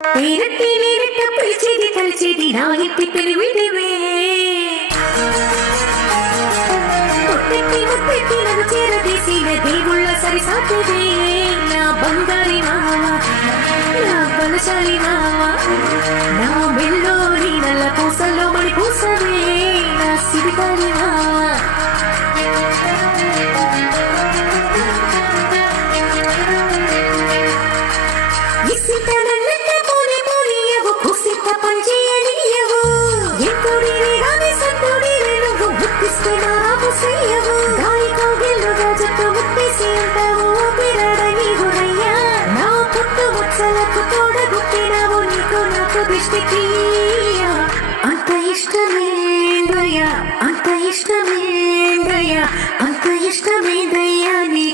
పేరట్టి నీరెట్ట పిలిచేది కలిచేది నా ఇంటి పిలివిటివే ముత్తెట్టి నన్ను చేరదీసిన దేవుళ్ళ సరిసాటివే నా బంగారి మావా నా బలశాలి మావా నా మెల్లోని నల్ల పూసల్లో మణి పూసవే నా సిరికాలి మావా అంత ఇష్టమేందయ్యా అంత ఇష్టమేందయ్యా అంత ఇష్టమేందయ్యా నీ